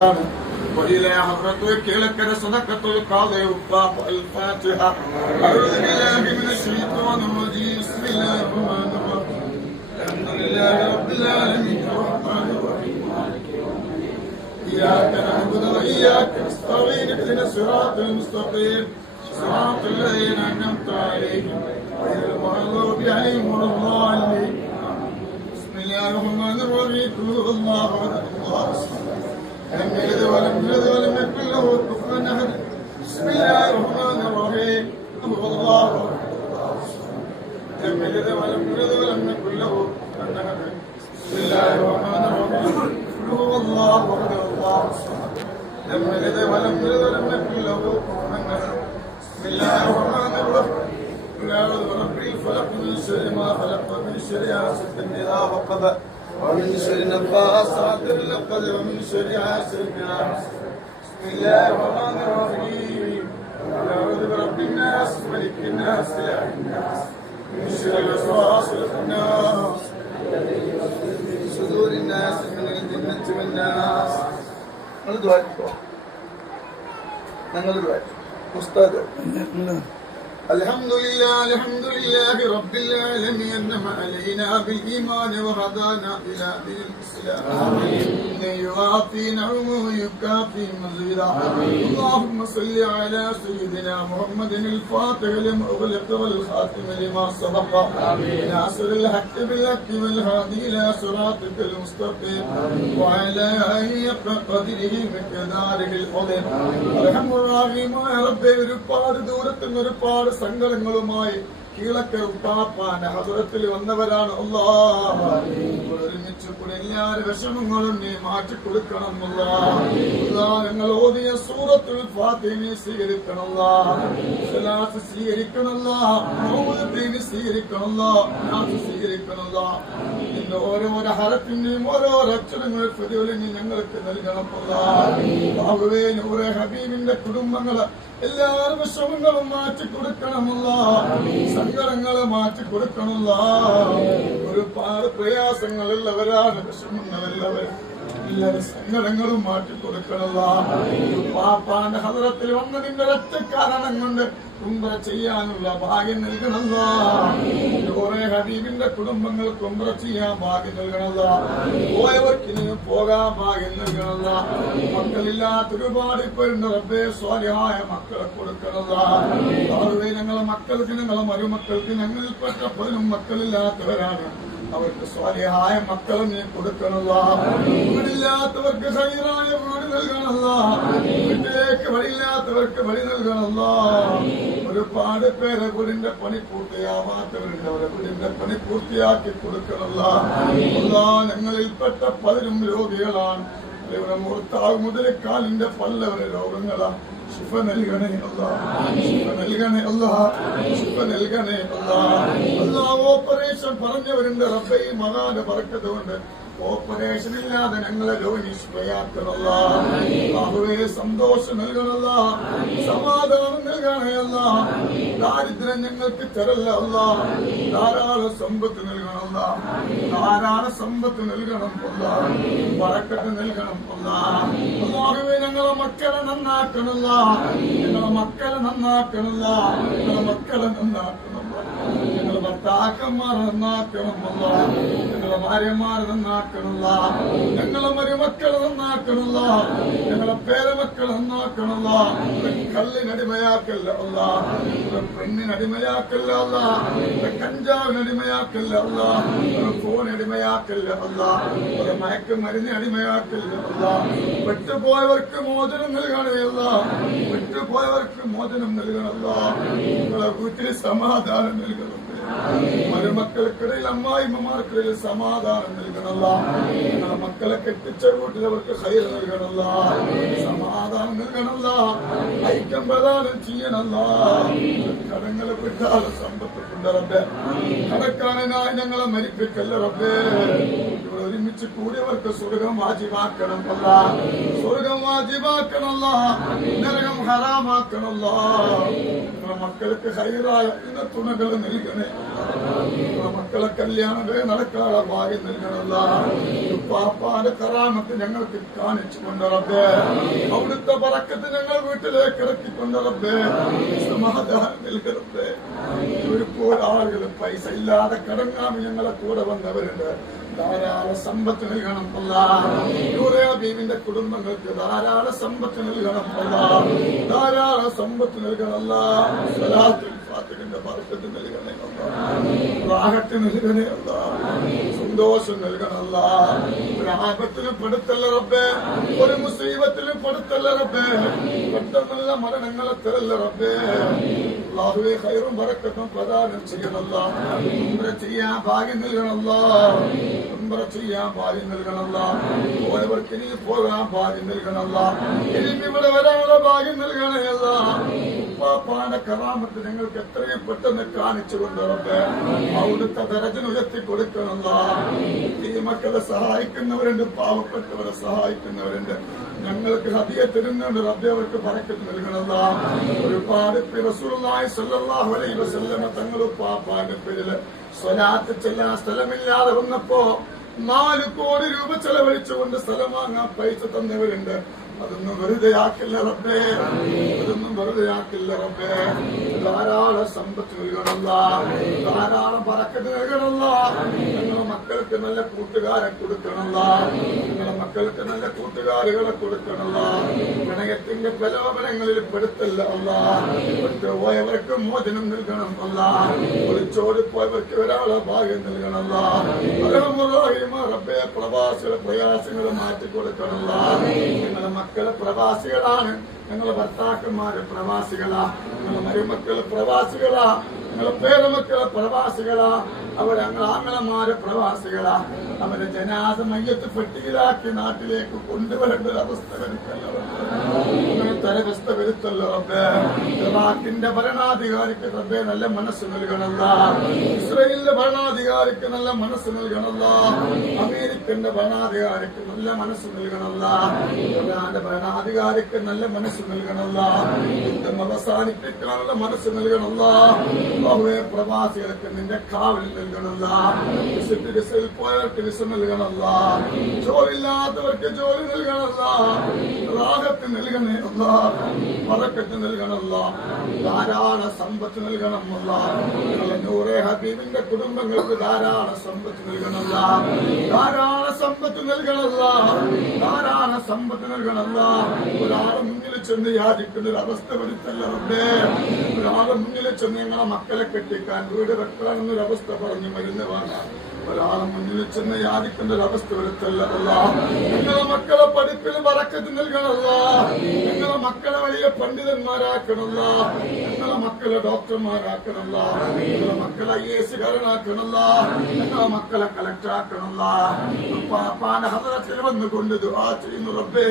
وإلى حضرتك لك صدقة القاضي والطاف الفاتحة. أعوذ بالله من الشيطان الرجيم. بسم الله الرحمن الرحيم. الحمد لله رب العالمين الرحمن الرحيم مالك يوم الدين. إياك نعبد وإياك نستعين اهدنا الصراط المستقيم صراط الذين أنعمت عليهم غير المغضوب عليهم ولا الضالين. بسم الله الرحمن الرحيم. قل هو الله أحد الله الصمد لم يلد ولم يولد ولم يكن له كفوا احد. بسم الله الرحمن الرحيم. هو الله لم يلد ولم يولد ولم يكن له كفوا احد. بسم الله الرحمن الرحيم. هو الله احد الله الصمد لم يلد ولم يولد ولم يكن له كفوا احد. بسم الله الرحمن الرحيم. قل اعوذ برب الفلق من شر ما خلق ومن شر حاسد اذا وقب ومن شر النفاثات في العقد ومن شر حاسد إذا حسد. بسم الله الرحمن الرحيم. قل أعوذ برب الناس ملك الناس إله الناس من شر الوسواس الخناس الذي يوسوس في صدور الناس من الجنة والناس. الحمد لله رب العالمين أنعم علينا بالإيمان وهدانا إلى دين الإسلام. آمين. يوافي نعمه ويكافي مزيدا. اللهم صل على سيدنا محمد الفاتح لما أغلق والخاتم لما سبق. ناصر الحق بالحق والهادي إلى صراطك المستقيم. وعلى آله قدره مقداره العظيم. الرحمن الرحيم يا رب ഒരുപാട് ദൂരത്തുനിന്ന് ഒരുപാട് സങ്കടങ്ങളുമായി കീഴക്കര ഉപ്പാപ്പാന്റെ ഹദറത്തിൽ വന്നവരാണ്. അല്ലാഹ് ഒരുമിച്ച് കൂടെ എല്ലാവരുടെ വിഷമങ്ങളും നീ മാറ്റിക്കൊടുക്കണം. അല്ലാഹ് ഞങ്ങൾ ഓതിയ സൂറത്തുൽ ഫാത്തിഹ സ്വീകരിക്കണം. സലാത്ത് സ്വീകരിക്കണം. മൗലിദ് സ്വീകരിക്കണം. നാസ് സ്വീകരിക്കണം. നിന്റെ ഓരോരോ ഹറഫിന്റെയും ഓരോരോ അക്ഷരങ്ങൾ പ്രതിഫലം ഞങ്ങൾക്ക് നൽകണം. അല്ലാഹുവേ നൂറെ ഹബീബിന്റെ കുടുംബങ്ങള് എല്ലാവരും വിഷമങ്ങളും മാറ്റിക്കൊടുക്കണമല്ല. സങ്കടങ്ങളെ മാറ്റിക്കൊടുക്കണമല്ല. ഒരുപാട് പ്രയാസങ്ങളുള്ളവരാണ്, വിഷമങ്ങളുള്ളവർ എല്ലാവരും സങ്കടങ്ങളും മാറ്റിക്കൊടുക്കണമല്ല. പാപ്പാന്റെ ഹദറത്തിൽ വന്നതിന്റെ ഒറ്റ കാരണം കൊണ്ട് ഉംറ ചെയ്യാനുള്ള ഭാഗ്യം നൽകണമല്ല. കുറെ ഹബീബിന്റെ കുടുംബങ്ങൾക്ക് ഉംറ ചെയ്യാൻ ഭാഗ്യം നൽകണമല്ല. പോയവർക്ക് ഇനി പോകാൻ ഭാഗ്യം നൽകണമല്ല. മക്കളില്ലാത്ത ഒരുപാട് പേരുണ്ട്. റബ്ബേ സ്വാലിഹായ മക്കളെ കൊടുക്കണമല്ല. അതുവേ ഞങ്ങളെ മക്കൾക്ക് ഞങ്ങളെ മരുമക്കൾക്ക് ഞങ്ങളിൽപ്പെട്ട പലരും മക്കളില്ലാത്തവരാണ്. അവർക്ക് സ്വാലിഹായ മക്കളെ നീ കൊടുക്കണമല്ല. വീടില്ലാത്തവർക്ക് ഹൈറായ വീട് നൽകണമല്ല. വീട്ടിലേക്ക് വഴിയില്ലാത്തവർക്ക് വഴി നൽകണമല്ല. ഒരുപാട് പേരെ വീടിന്റെ പണി പൂർത്തിയാവാത്തവരുണ്ട്. അവരെ വീടിന്റെ പണി പൂർത്തിയാക്കി കൊടുക്കണമല്ല. ഞങ്ങളിൽപ്പെട്ട പലരും രോഗികളാണ്. ഇവിടെ മൂർത്താവ് മുതൽ കാലിന്റെ പല്ലവരെ രോഗങ്ങളാണ്. ശിഫ നൽകണേ അല്ലാഹ്, ശിഫ നൽകണേ അല്ലാഹ്, ശിഫ നൽകണേ അല്ലാഹ്. ഓപ്പറേഷൻ പറഞ്ഞവരുണ്ട്. റബ്ബേ ഈ മഹാന്റെ ബർക്കത്ത് കൊണ്ട് ഓപ്പറേഷൻ ഇല്ലാതെ ഞങ്ങളെ രോഗി ശിഫയാക്കണമല്ല. അല്ലാഹുവേ സന്തോഷം നൽകണമല്ല. സമാധാനം നൽകണേ അല്ലാഹ്. ദാരിദ്ര്യം ഞങ്ങൾക്ക് തരല്ല അല്ലാഹ്. ധാരാളം സമ്പത്ത് നൽകണമല്ല. ധാരാളം സമ്പത്ത് നൽകണം അല്ലാഹ്. ബർക്കത്ത് നൽകണം അല്ലാഹ്. അല്ലാഹുവേ ഞങ്ങളെ മക്കളെ നന്നാക്കണമല്ല. ഞങ്ങളെ മക്കളെ നന്നാക്കണമല്ല. ഞങ്ങളെ മക്കളെ നന്നാക്കണമല്ല. ഞങ്ങളെ ഭർത്താക്കന്മാരെ നന്നാക്കണമല്ല. ഞങ്ങളെ ഭാര്യമാരെ നന്നാക്കണമല്ല. ഞങ്ങളെ മരുമക്കളെ നന്നാക്കണമല്ല. ഞങ്ങളെ പേരമക്കളെ നന്നാക്കണമല്ല. കല്ലിനടിമയാക്കല്ല അല്ലാഹ്. പെണ്ണിനടിമയാക്കല്ല അല്ലാഹ്. കഞ്ചാവിനടിമയാക്കല്ല അല്ലാഹ്. ഫോണിനടിമയാക്കല്ല അല്ലാഹ്. മയക്കുമരുന്ന് അടിമയാക്കല്ല അല്ലാഹ്. വിട്ടുപോയവർക്ക് മോചനം നൽകണേ അല്ലാഹ്. വിട്ടുപോയവർക്ക് മോചനം നൽകണം അല്ലാഹ്. നിങ്ങളെ വീട്ടിൽ സമാധാനം നൽകണം. മരുമക്കൾക്കിടയിൽ അമ്മായിമ്മമാർക്കിടയിൽ സമാധാനം നൽകണമല്ല. നിങ്ങളെ മക്കളെ കെട്ടിച്ച വീട്ടിൽ അവർക്ക് ഹൈർ നൽകണമല്ല. സമാധാനം നൽകണമല്ല. ഐക്യം പ്രദാനം ചെയ്യണമല്ല. കടങ്ങൾ വിട്ടാലും സമ്പത്ത് കൊണ്ട് റബ്ബേ കടക്കാരനായി ഞങ്ങളെ മരിപ്പിക്കല്ല റബ്ബേ. ഇവിടെ ഒരുമിച്ച് കൂടിയവർക്ക് സ്വർഗം വാജിബാക്കണം അല്ലാഹ്. സ്വർഗം വാജിബാക്കണല്ല, നരകം ഹറാമാക്കണല്ല. മക്കൾക്ക് ഹൈറായ തുണകൾ നൽകണേ. മക്കളെ കല്യാണമേ നടക്കാതെ ഭാഗ്യം നൽകണല്ല. പാപ്പാന്റെ കറാമത്ത് ഞങ്ങൾക്ക് കാണിച്ചു കൊണ്ടറബേ, അവിടുത്തെ ബറക്കത്ത് ഞങ്ങൾ വീട്ടിലേക്ക് ഇറക്കിക്കൊണ്ടറബേ, സമാധാനം നൽകറബേ. ഒരുപോലെ ആളുകൾ പൈസ ഇല്ലാതെ കടങ്ങാമി ഞങ്ങളെ കൂടെ വന്നവരുണ്ട്. ധാരാളം സമ്പത്ത് നൽകണം ബീവിന്റെ കുടുംബങ്ങൾക്ക് ധാരാളം സമ്പത്ത് നൽകണം. ധാരാളം സമ്പത്ത് നൽകണമല്ല. ഫാത്തിഹിന്റെ ബർക്കത്ത് നൽകണേ. റാഹത്ത് നൽകണേ. സന്തോഷം നൽകണമല്ല. ഒരു ആപത്തിനും പെടുത്തല്ല റബ്ബേ, ഒരു മുസീബത്തിനും പെടുത്തല്ല റബ്ബേ. പെട്ടെന്നുള്ള മരണങ്ങളെ തരല്ല റബ്ബേ. അല്ലാഹുവേ ഖൈറും ബറക്കത്തും പ്രദാനം ചെയ്യണമല്ല. ഉംറ ചെയ്യാൻ ഭാഗ്യം നൽകണമല്ല. ഉംറ ചെയ്യാൻ ഭാഗ്യം നൽകണമല്ല. പോയവർക്ക് ഇനി പോകാൻ ഭാഗ്യം നൽകണമല്ല. ഇനി ഇവിടെ വരാനുള്ള ഭാഗ്യം നൽകണമല്ല. പാപ്പാന്റെ കറാമത്ത് ഞങ്ങൾക്ക് എത്രയും പെട്ടെന്ന് കാണിച്ചു കൊണ്ടുറപ്പേ, അവിടുത്തെ ദരജന ഉയർത്തി കൊടുക്കണമല്ല. ഈ മക്കളെ സഹായിക്കുന്നവരുണ്ട്, പാവപ്പെട്ടവരെ സഹായിക്കുന്നവരുണ്ട്. ഞങ്ങൾക്ക് ഹദിയ തരുന്നുണ്ട് റബ്ബേ, അവർക്ക് ബറക്കത്ത് നൽകണമല്ല. ഒരുപാട് റസൂലുള്ളാഹി സ്വല്ലല്ലാഹു അലൈഹി വസല്ലമ തങ്ങൾ പാപ്പാന്റെ പേരില് സ്വലാത്ത് ചെല്ലാൻ സ്ഥലമില്ലാതെ വന്നപ്പോ 4 കോടി രൂപ ചെലവഴിച്ചുകൊണ്ട് സ്ഥലം വാങ്ങാൻ പൈസ തന്നവരുണ്ട്. അതൊന്നും വെറുതെയാക്കില്ല റബ്ബേ, അതൊന്നും വെറുതെയാക്കില്ല റബ്ബേ. ധാരാളം സമ്പത്ത് നൽകണമല്ല, ധാരാളം ബറക്കത്ത് നൽകണമല്ല. ഞങ്ങളുടെ മക്കൾക്ക് നല്ല കൂട്ടുകാരെ കൊടുക്കണമല്ല, ഞങ്ങളുടെ മക്കൾക്ക് നല്ല കൂട്ടുകാരികളെ കൊടുക്കണമല്ല. പ്രണയത്തിന്റെ പ്രലോഭനങ്ങളിൽ പെടുത്തല്ല അല്ല. പോയവർക്ക് മോചനം നൽകണം അല്ല. ഒളിച്ചോടി പോയവർക്ക് ഒരാളെ ഭാഗ്യം നൽകണമല്ല. റബ്ബേ, പ്രവാസികളുടെ പ്രയാസങ്ങൾ മാറ്റിക്കൊടുക്കണമല്ല. ഞങ്ങളുടെ മക്കളെ പ്രവാസികളാണ്, ഞങ്ങളെ ഭർത്താക്കന്മാര് പ്രവാസികളാ, ഞങ്ങളെ മരുമക്കള് പ്രവാസികളാ, ഞങ്ങളെ പേരമക്കളെ പ്രവാസികളാ, അവരെ ആങ്ങളമാര് പ്രവാസികളാ. അവരെ ജനാസ മയ്യത്ത് പെട്ടിയിലാക്കി നാട്ടിലേക്ക് കൊണ്ടുവരേണ്ട ഒരു അവസ്ഥ വരുത്തല്ലോ, തരവസ്ഥ വരുത്തല്ലോ റബ്ബേ. ഇറാഖിന്റെ ഭരണാധികാരിക്ക് റബ്ബേ നല്ല മനസ്സ് നൽകണമല്ല. ഇസ്രയേലിന്റെ ഭരണാധികാരിക്ക് നല്ല മനസ്സ് നൽകണമല്ല. അമേരിക്കന്റെ ഭരണാധികാരിക്ക് നല്ല മനസ്സ് നൽകണമല്ല. ഇറാന്റെ ഭരണാധികാരിക്ക് നല്ല മനസ്സ് നൽകണമല്ല. യുദ്ധം അവസാനിപ്പിക്കാനുള്ള മനസ്സ് നൽകണമല്ല. പ്രവാസികൾക്ക് നിന്റെ കാവൽ നൽകണമല്ല. വിസയിൽ പോയവർക്ക് വിസ നൽകണമല്ല. ജോലിയില്ലാത്തവർക്ക് ജോലി നൽകണമല്ല. റാഹത്ത് നൽകണേ അല്ല, ബറക്കത്ത് നൽകണമല്ല. ധാരാളം സമ്പത്ത് നൽകണമല്ല. നൂറെ ഹബീബിന്റെ കുടുംബങ്ങൾക്ക് ധാരാളം സമ്പത്ത് നൽകണമല്ല. ധാരാളം സമ്പത്ത് നൽകണമല്ല. ധാരാളം സമ്പത്ത് നൽകണമല്ല. ഒരാളെ മുന്നിൽ ചെന്ന് യാചിക്കുന്ന ഒരു അവസ്ഥ വരുത്തല്ല റബ്ബേ. ഒരാളെ മുന്നിൽ ചെന്ന് ഞങ്ങളെ മക്കളെ കെട്ടിക്കാൻ വീട് വെക്കണമെന്നൊരു അവസ്ഥ പറഞ്ഞു മരുന്ന് വാങ്ങാൻ ഒരാളെ മുന്നിൽ ചെന്ന് യാചിക്കുന്ന ഒരു അവസ്ഥ വരുത്തല്ല. ഞങ്ങളെ മക്കളെ പഠിപ്പിൽ ബറക്കത്ത് നൽകണമല്ല. ഞങ്ങളെ മക്കളെ വലിയ പണ്ഡിതന്മാരാക്കണമല്ല. ഞങ്ങളെ മക്കളെ ഡോക്ടർമാരാക്കണമല്ല. ഞങ്ങളെ മക്കളെ IAS കാരനാക്കണമല്ല. ഞങ്ങളെ മക്കളെ കളക്ടറാക്കണമല്ല. പാപ്പാന്റെ ഹദറത്തിൽ വന്നുകൊണ്ട് ദുആ ചെയ്യുന്നു റബ്ബേ.